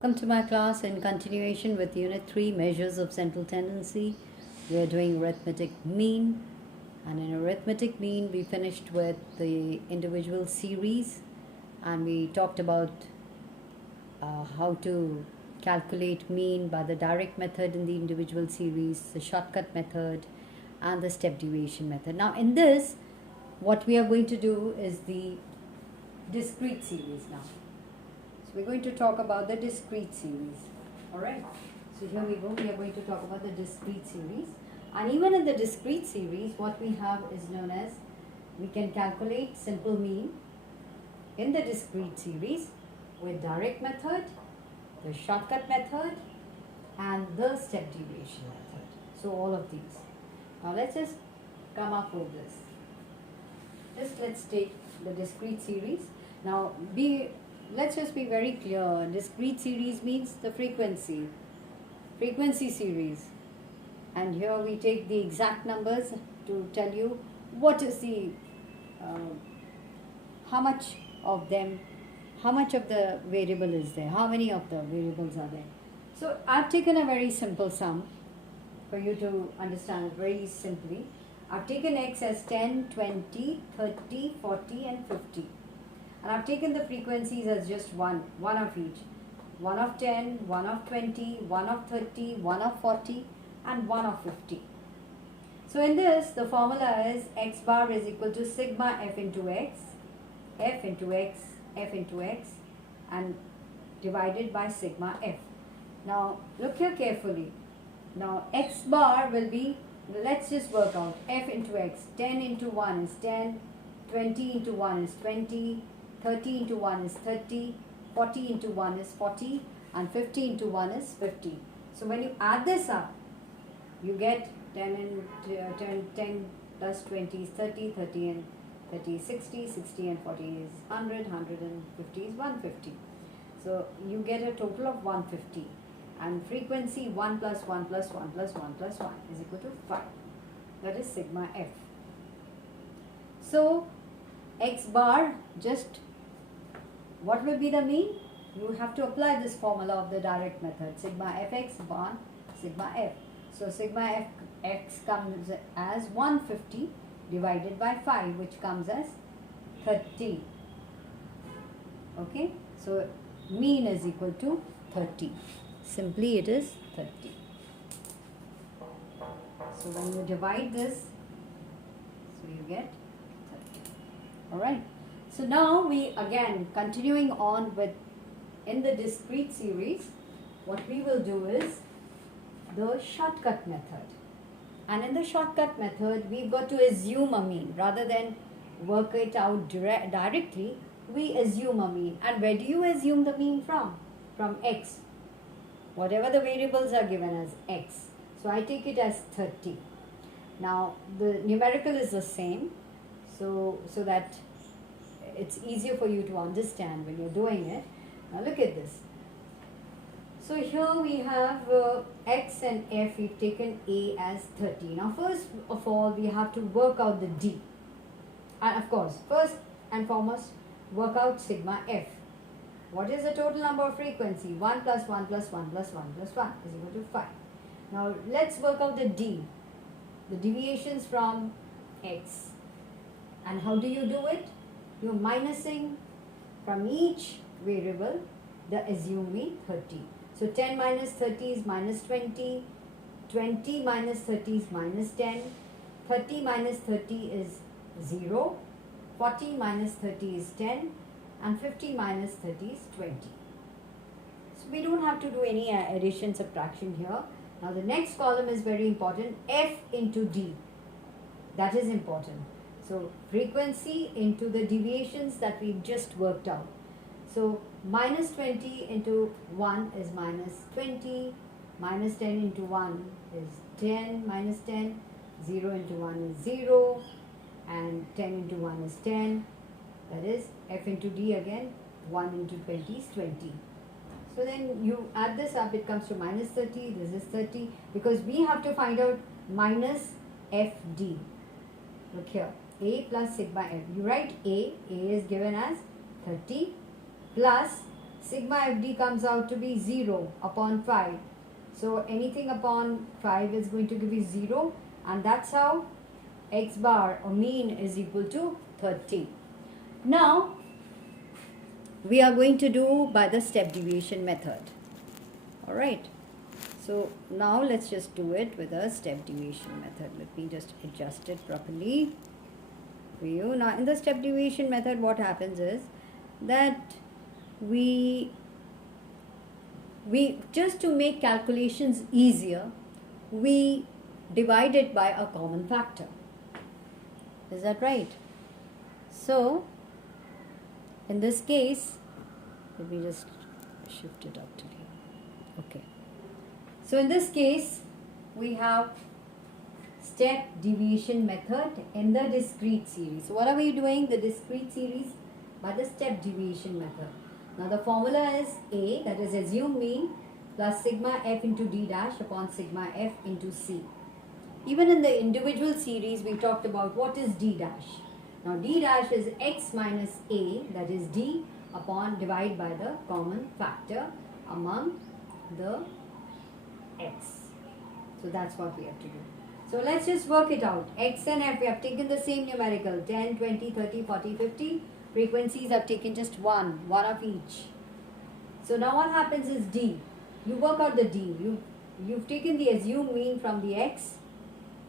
Welcome to my class in continuation with Unit 3 Measures of Central Tendency. We are doing arithmetic mean, and in arithmetic mean we finished with the individual series and we talked about how to calculate mean by the direct method in the individual series, the shortcut method, and the step deviation method. Now, in this, what we are going to do is the discrete series now. So we're going to talk about the discrete series. Alright. So here we go. We are going to talk about the discrete series. And even in the discrete series, what we have is known as, we can calculate simple mean in the discrete series with direct method, the shortcut method, and the step deviation method. So all of these. Now let's just come up with this. Let's take the discrete series. Now let's just be very clear. Discrete series means the frequency series, and here we take the exact numbers to tell you what is the how much of the variable is there, how many of the variables are there. So I've taken a very simple sum for you to understand it very simply. I've taken x as 10, 20, 30, 40 and 50. And I've taken the frequencies as just one of each. 1 of 10, 1 of 20, 1 of 30, 1 of 40 and 1 of 50. So in this, the formula is x bar is equal to sigma f into x, f into x, f into x, and divided by sigma f. Now look here carefully. Now x bar will be, let's just work out, f into x. 10 into 1 is 10, 20 into 1 is 20, 30 into 1 is 30, 40 into 1 is 40, and 50 into 1 is 50. So when you add this up, you get 10 plus 20 is 30, 30 and 30 is 60, 60 and 40 is 100, 100 and 50 is 150. So you get a total of 150. And frequency 1 plus 1 plus 1 plus 1 plus 1 is equal to 5. That is sigma f. So x bar, just what will be the mean? You have to apply this formula of the direct method, sigma fx bar sigma f. So sigma fx comes as 150 divided by 5, which comes as 30. Okay, so mean is equal to 30. Simply it is 30. So when you divide this, so you get 30. Alright. So now we again continuing on with in the discrete series, what we will do is the shortcut method. And in the shortcut method, we've got to assume a mean rather than work it out directly. We assume a mean. And where do you assume the mean from? From x. Whatever the variables are given as x. So I take it as 30. Now the numerical is the same, so that it's easier for you to understand when you're doing it. Now look at this. So here we have x and f. We've taken a as 30. Now first of all, we have to work out the d. And of course, first and foremost, work out sigma f. What is the total number of frequency? 1 plus 1 plus 1 plus 1 plus 1 is equal to 5. Now let's work out the d, the deviations from x. And how do you do it? You're minusing from each variable the assumed mean 30. So 10 minus 30 is minus 20, 20 minus 30 is minus 10, 30 minus 30 is 0, 40 minus 30 is 10, and 50 minus 30 is 20. So we don't have to do any addition subtraction here. Now the next column is very important, f into d. That is important. So frequency into the deviations that we've just worked out. So minus 20 into 1 is minus 20, minus 10 into 1 is 10, minus 10, 0 into 1 is 0, and 10 into 1 is 10. That is f into d again, 1 into 20 is 20. So then you add this up, it comes to minus 30, this is 30, because we have to find out minus fd. Look here, a plus sigma f. You write a is given as 30 plus sigma FD comes out to be 0 upon 5. So anything upon 5 is going to give you 0, and that's how x bar or mean is equal to 30. Now we are going to do by the step deviation method. Alright, so now let's just do it with a step deviation method. Let me just adjust it properly for you. Now in the step deviation method, what happens is that we just to make calculations easier, we divide it by a common factor. Is that right? So in this case, let me just shift it up to here. Okay. So in this case, we have step deviation method in the discrete series. So what are we doing? The discrete series by the step deviation method. Now the formula is A, that is assume mean, plus sigma f into d dash upon sigma f into c. Even in the individual series, we talked about what is d dash. Now d dash is x minus a, that is d upon divide by the common factor among the x. So that's what we have to do. So let's just work it out. X and f, we have taken the same numerical, 10, 20, 30, 40, 50. Frequencies have taken just one of each. So now what happens is d. You work out the d. You've taken the assumed mean from the x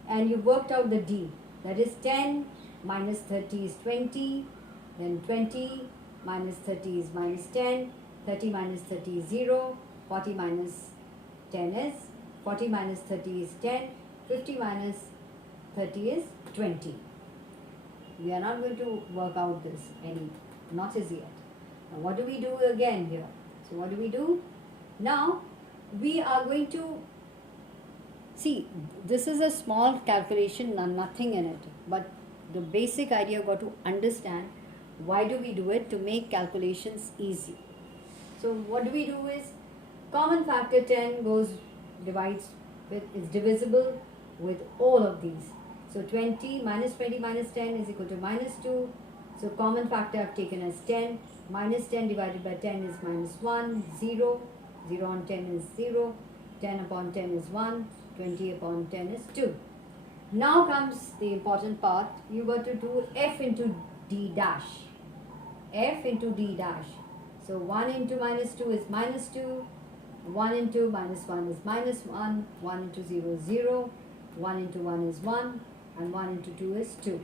and you've worked out the d. That is 10 minus 30 is 20. Then 20 minus 30 is minus 10. 30 minus 30 is 0. 40 minus 10 is 40 minus 30 is 10. 50 minus 30 is 20. We are not going to work out this not as yet. Now what do we do again here? So what do we do? Now we are going to see, this is a small calculation, nothing in it, but the basic idea got to understand why do we do it, to make calculations easy. So what do we do is common factor 10 is divisible with all of these. So 20 minus 10 is equal to minus 2. So common factor I've taken as 10. Minus 10 divided by 10 is minus 1, 0. 0 on 10 is 0. 10 upon 10 is 1. 20 upon 10 is 2. Now comes the important part. You got to do f into d dash. F into d dash. So 1 into minus 2 is minus 2. 1 into minus 1 is minus 1. 1 into 0 is 0. 1 into 1 is 1. And 1 into 2 is 2.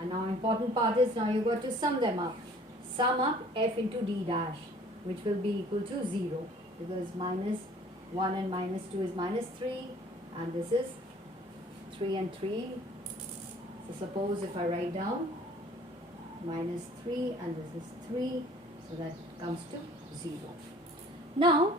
And now important part is now you got to sum them up. Sum up f into d dash, which will be equal to 0, because minus 1 and minus 2 is minus 3, and this is 3 and 3. So suppose if I write down minus 3 and this is 3, so that comes to 0. Now,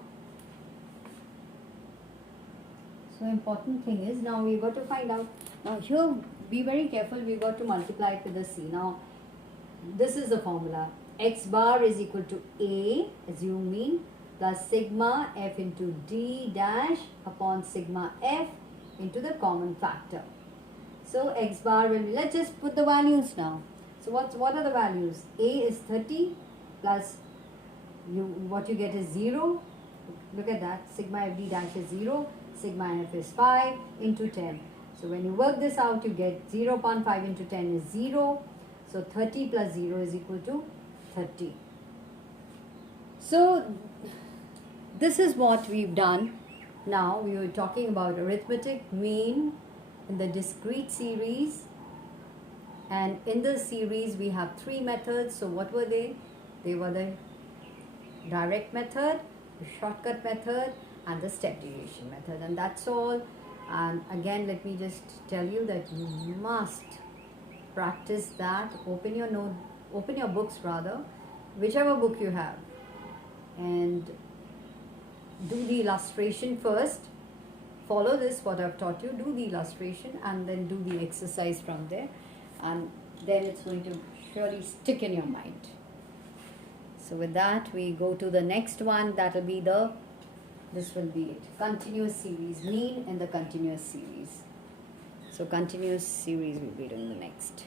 so important thing is now we got to find out. Now here, be very careful, we got to multiply it with the c. Now, this is the formula. X bar is equal to A, assume mean, plus sigma f into d dash upon sigma f into the common factor. So X bar will be, let's just put the values now. So what are the values? A is 30 plus what you get is 0. Look at that, sigma f d dash is 0, sigma f is 5 into 10. So when you work this out, you get 0 upon 5 into 10 is 0. So 30 plus 0 is equal to 30. So this is what we've done. Now we were talking about arithmetic mean in the discrete series. And in the series we have 3 methods. So what were they? They were the direct method, the shortcut method, and the step deviation method. And that's all. And again, let me just tell you that you must practice that. Open your books rather, whichever book you have, and do the illustration first. Follow this, what I've taught you, do the illustration and then do the exercise from there, and then it's going to surely stick in your mind. So with that, we go to the next one. That will be this will be it. Continuous series, mean in the continuous series. So continuous series we'll be doing the next.